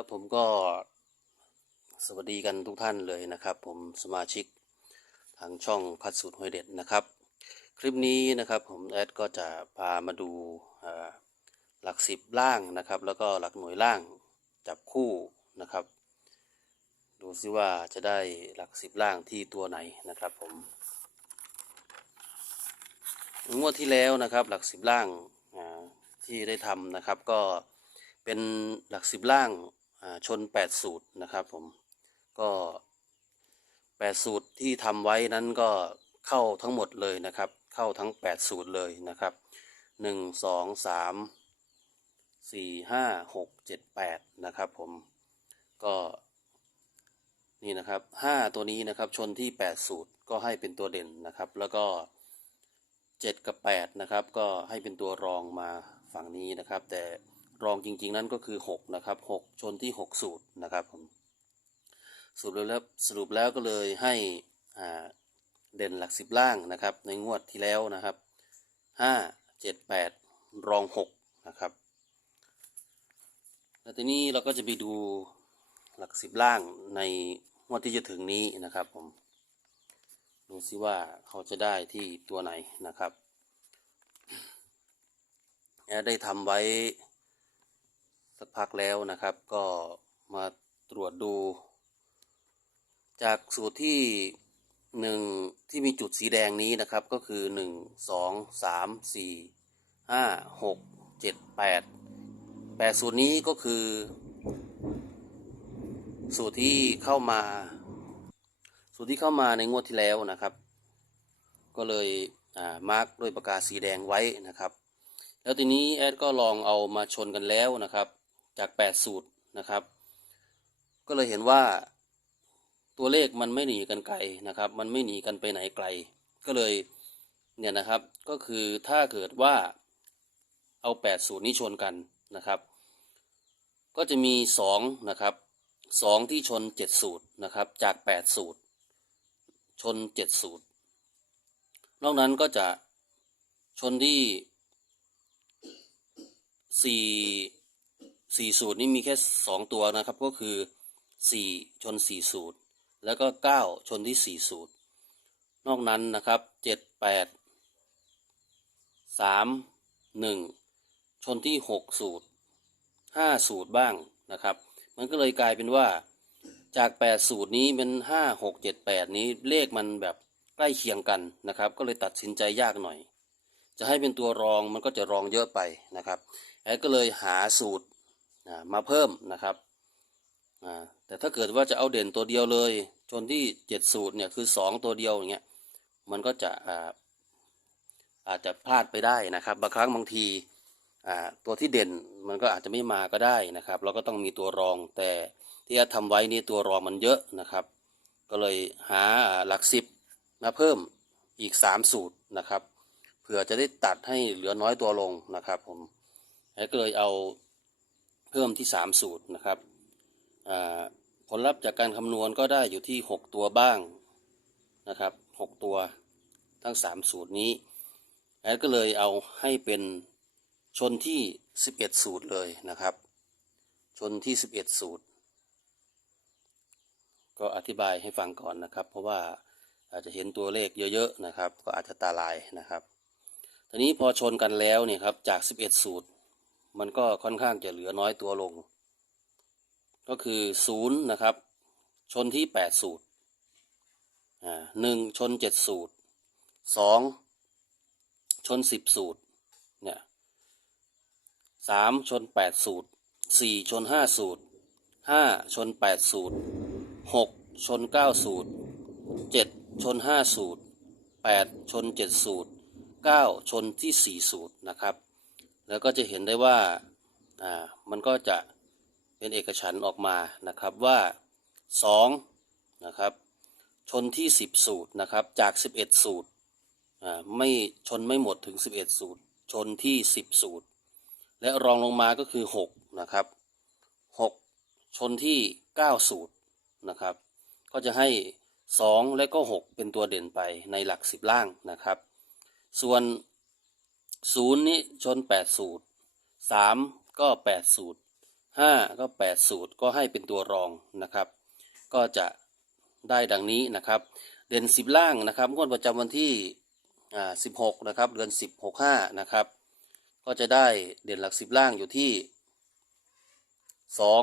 ครับผมก็สวัสดีกันทุกท่านเลยนะครับ ผมสมาชิกทางช่องพัดสูตรหวยเด็ดนะครับ คลิปนี้นะครับผมแอดก็จะพามาดูหลักสิบล่างนะครับ แล้วก็หลักหน่วยล่างจับคู่นะครับ ดูซิว่าจะได้หลักสิบล่างที่ตัวไหนนะครับผมงวดที่แล้วนะครับหลักสิบล่างที่ได้ทำนะครับก็เป็นหลักสิบล่าง ชนแปดสูตรนะครับผมก็แปดสูตรที่ทำไว้นั้นก็เข้าทั้งหมดเลยนะครับ เข้าทั้งแปดสูตรเลยนะครับหนึ่งสองสามสี่ห้าหกเจ็ดแปดนะครับผมก็นี่นะครับห้าตัวนี้นะครับชนที่แปดสูตรก็ให้เป็นตัวเด่นนะครับ แล้วก็เจ็ดกับแปดนะครับ ก็ให้เป็นตัวรองมาฝั่งนี้นะครับ แต่ รองจริง ๆ นั้นก็คือหกนะครับหกชนที่หกสูตรนะครับผมสรุปแล้วสรุปแล้วก็เลยให้เด่นหลักสิบล่างนะครับ ในงวดที่แล้วนะครับห้าเจ็ดแปดรองหกนะครับแล้วทีนี้เราก็จะไปดูหลักสิบล่างในงวดที่จะถึงนี้นะครับผมดูซิว่าเขาจะได้ที่ตัวไหนนะครับแอดได้ทำไว้ สักพักแล้วนะครับ ก็มาตรวจดู จากสูตรที่หนึ่งที่มีจุดสีแดงนี้นะครับ ก็คือหนึ่งสองสามสี่ห้าหกเจ็ดแปดแปดสูตรนี้ก็คือ สูตรที่เข้ามา สูตรที่เข้ามาในงวดที่แล้วนะครับ ก็เลยมาร์กด้วยปากกาสีแดงไว้นะครับ แล้วทีนี้แอดก็ลองเอามาชนกันแล้วนะครับ จาก 8 สูตรนะครับ ก็เลยเห็นว่าตัวเลขมันไม่หนีกันไกลนะครับ มันไม่หนีกันไปไหนไกล ก็เลยเนี่ยนะครับก็คือถ้าเกิดว่าเอา 8 สูตรนี้ชนกันนะครับ ก็จะมี 2 นะครับ 2 ที่ชน 7 สูตรนะครับ จาก 8 สูตร ชน 7 สูตร นอกนั้นก็จะชนที่สี่ สี่สูตรนี่มีแค่สองตัวนะครับ ก็คือสี่ชนสี่สูตร แล้วก็เก้าชนที่สี่สูตร นอกนั้นนะครับเจ็ดแปดสามหนึ่งชนที่หกสูตรห้าสูตรบ้างนะครับ มันก็เลยกลายเป็นว่าจากแปดสูตรนี้เป็นห้าหกเจ็ดแปดนี้เลขมันแบบใกล้เคียงกันนะครับ ก็เลยตัดสินใจยากหน่อย จะให้เป็นตัวรองมันก็จะรองเยอะไปนะครับแอดก็เลยหาสูตร มาเพิ่มนะครับแต่ถ้าเกิดว่าจะเอาเด่นตัวเดียวเลย ชนที่เจ็ดสูตรเนี่ยคือสองตัวเดียวอย่างเงี้ยมันก็จะอาอาจจะพลาดไปได้นะครับ บางครั้งบางทีตัวที่เด่นมันก็อาจจะไม่มาก็ได้นะครับ เราก็ต้องมีตัวรองแต่ที่อดทำไว้นี่ตัวรองมันเยอะนะครับ ก็เลยหาหลักสิบมาเพิ่มอีกสามสูตรนะครับเผื่อจะได้ตัดให้เหลือน้อยตัวลงนะครับผมแล้วก็เลยเอา เพิ่มที่ 3 สูตรนะครับผลลัพธ์จากการคำนวณก็ได้อยู่ที่ 6 ตัวบ้างนะครับ6ตัวทั้ง 3 สูตรนี้แอดก็เลยเอาให้เป็นชนที่ 11 สูตรเลยนะครับ ชนที่ 11 สูตร ก็อธิบายให้ฟังก่อนนะครับ เพราะว่าอาจจะเห็นตัวเลขเยอะๆนะครับ ก็อาจจะตาลายนะครับ ทีนี้พอชนกันแล้วเนี่ยครับจาก 11 สูตร มันก็ค่อนข้างจะเหลือน้อยตัวลง ก็คือ0นะครับ ชนที่8สูตรอ่าหนึ่งชน7สูตร2ชน10สูตรเนี่ยสามชน8สูตร4ชน5สูตร5ชน8สูตร6ชน9สูตร7ชน5สูตร8ชน7สูตร9ชนที่4สูตรนะครับ แล้วก็จะเห็นได้ว่าอ่ามันก็จะเป็นเอกฉันออกมานะครับว่า2นะครับชนที่ 10 สูตรนะครับจาก 11 สูตรอ่าไม่ชนไม่หมดถึง 11 สูตร ชนที่ 10 สูตร และรองลงมาก็คือ 6 นะครับ 6 ชนที่ 9 สูตรนะครับ ก็จะให้ 2 และก็ 6 เป็นตัวเด่นไปในหลัก 10 ล่างนะครับ ส่วน ศูนย์นี้ชนแปดสูตรสามก็แปดสูตรห้าก็แปดสูตรก็ให้เป็นตัวรองนะครับ ก็จะได้ดังนี้นะครับ เด่นสิบล่างนะครับงวดประจำวันที่อ่าสิบหกนะครับ เดือนสิบหกห้านะครับ ก็จะได้เด่นหลักสิบล่างอยู่ที่สอง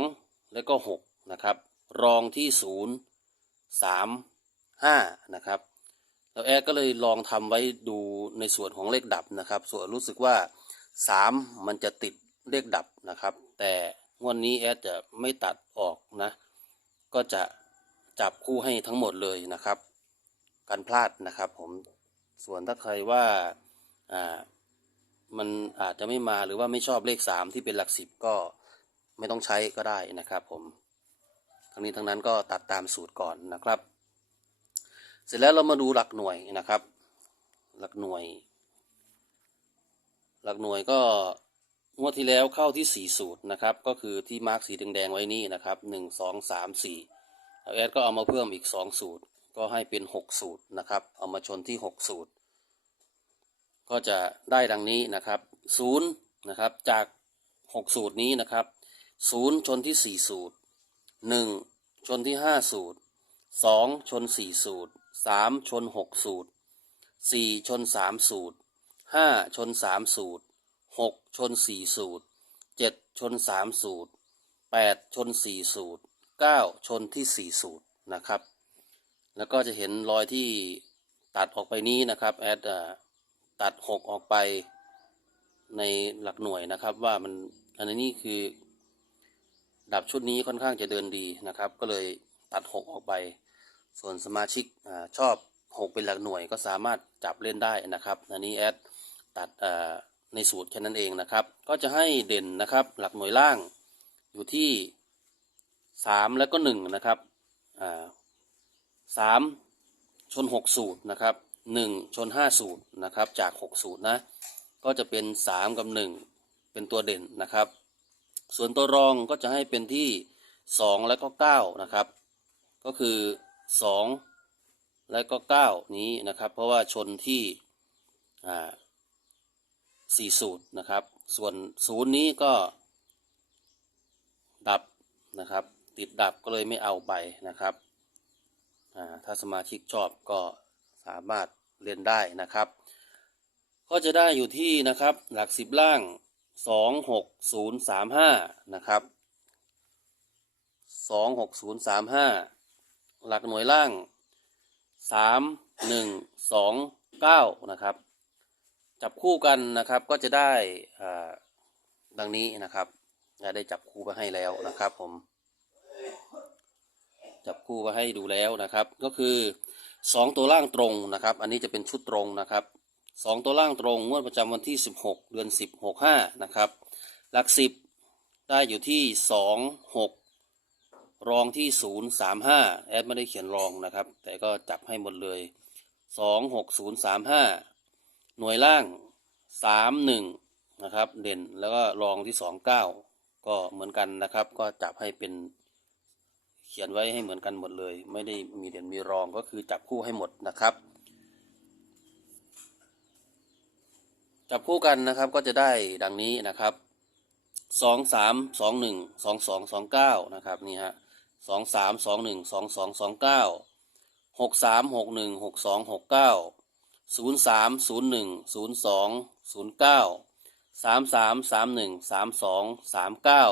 แล้วก็หกนะครับ รองที่ศูนย์สามห้านะครับ แล้วแอดก็เลยลองทำไว้ดูในส่วนของเลขดับนะครับ ส่วนรู้สึกว่าสามมันจะติดเลขดับนะครับ แต่งวดนี้แอดจะไม่ตัดออกนะ ก็จะจับคู่ให้ทั้งหมดเลยนะครับการพลาดนะครับผมส่วนถ้าใครว่าอ่ามันอาจจะไม่มาหรือว่าไม่ชอบเลขสามที่เป็นหลักสิบก็ไม่ต้องใช้ก็ได้นะครับผมทั้งนี้ทั้งนั้นก็ตัดตามสูตรก่อนนะครับ เสร็จแล้วเรามาดูหลักหน่วยนะครับ หลักหน่วย หลักหน่วยก็งวดที่แล้วเข้าที่สี่สูตรนะครับ ก็คือที่มาร์กสีแดงๆไว้นี่นะครับหนึ่งสองสามสี่แล้วแอดก็เอามาเพิ่มอีกสองสูตร ก็ให้เป็นหกสูตรนะครับ เอามาชนที่หกสูตร ก็จะได้ดังนี้นะครับศูนย์นะครับจากหกสูตรนี้นะครับศูนย์ชนที่สี่สูตรหนึ่งชนที่ห้าสูตรสองชนสี่สูตร สามชนหกสูตรสี่ชนสามสูตรห้าชนสามสูตรหกชนสี่สูตรเจ็ดชนสามสูตรแปดชนสี่สูตรเก้าชนที่สี่สูตรนะครับ แล้วก็จะเห็นรอยที่ตัดออกไปนี้นะครับแอดตัดหกออกไปในหลักหน่วยนะครับว่ามันอันนี้คือดับชุดนี้ค่อนข้างจะเดินดีนะครับ ก็เลยตัดหกออกไป ส่วนสมาชิกอชอบหกเป็นหลักหน่วยก็สามารถจับเล่นได้นะครับอันนี้แอดตัดในสูตรแค่นั้นเองนะครับ ก็จะให้เด่นนะครับ หลักหน่วยล่างอยู่ที่สามแล้วก็หนึ่งนะครับสามชน 6 สูตรนะครับ 1 ชน 5 สูตรนะครับ จาก 6 สูตรนะ ก็จะเป็น 3 กับ 1 เป็นตัวเด่นนะครับ ส่วนตัวรองก็จะให้เป็นที่ 2 แล้วก็9นะครับ ก็คือ 2 แล้วก็ 9 นี้นะครับ เพราะว่าชนที่อ่สูตรนะครับ ส่วนศูนย์นี้ก็ดับนะครับ ติดดับก็เลยไม่เอาไปนะครับ ถ้าสมาชิกชอบก็สามารถเล่นได้นะครับ ก็จะได้อยู่ที่นะครับหลักสิบล่างสองหกศูนย์สามห้านะครับสอง หลักหน่วยล่างสามหนึ่งสองเก้านะครับ จับคู่กันนะครับก็จะได้อ่าดังนี้นะครับได้จับคู่ไปให้แล้วนะครับผม จับคู่มาให้ดูแล้วนะครับ ก็คือสองตัวล่างตรงนะครับ อันนี้จะเป็นชุดตรงนะครับสองตัวล่างตรงงวดประจำวันที่ 16 เดือน 10 65 นะครับ หลักสิบได้อยู่ที่ 2 6 รองที่ 0 3 5 แอดไม่ได้เขียนรองนะครับ แต่ก็จับให้หมดเลย 2 6 0 3 5 หน่วยล่าง 3 1 นะครับ เด่นแล้วก็รองที่ 2 9 ก็เหมือนกันนะครับ ก็จับให้เป็นเขียนไว้ให้เหมือนกันหมดเลย ไม่ได้มีเด่นมีรองก็คือจับคู่ให้หมดนะครับ จับคู่กันนะครับก็จะได้ดังนี้นะครับสองสามสองหนึ่งสองสองสองเก้านะครับนี่ฮะ สองสามสองหนึ่งสองสองสองเก้าหกสามหกหนึ่งหกสองหกเก้าศูนย์สามศูนย์หนึ่งศูนย์สองศูนย์เก้าสามสามสามหนึ่งสามสองสามเก้า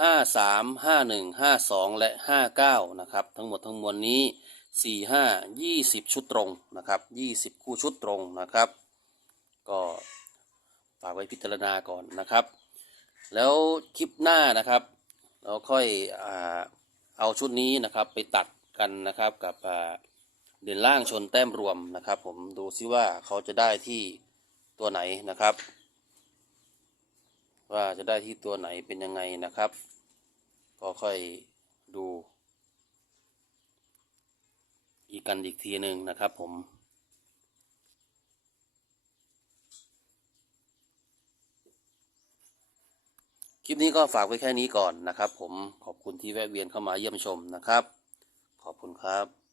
ห้าสามห้าหนึ่งห้าสองและห้าเก้านะครับ ทั้งหมดทั้งมวลนี้สี่ห้ายี่สิบชุดตรงนะครับยี่สิบคู่ชุดตรงนะครับ ก็ฝากไว้พิจารณาก่อนนะครับ แล้วคลิปหน้านะครับ เราค่อยอเอาชุดนี้นะครับไปตัดกันนะครับกับเด่นล่างชนแต้มรวมนะครับ ผมดูซิว่าเขาจะได้ที่ตัวไหนนะครับ ว่าจะได้ที่ตัวไหนเป็นยังไงนะครับ ก็ค่อยดู อีกกันอีกทีหนึ่งนะครับผม คลิปนี้ก็ฝากไว้แค่นี้ก่อนนะครับ ผมขอบคุณที่แวะเวียนเข้ามาเยี่ยมชมนะครับ ขอบคุณครับ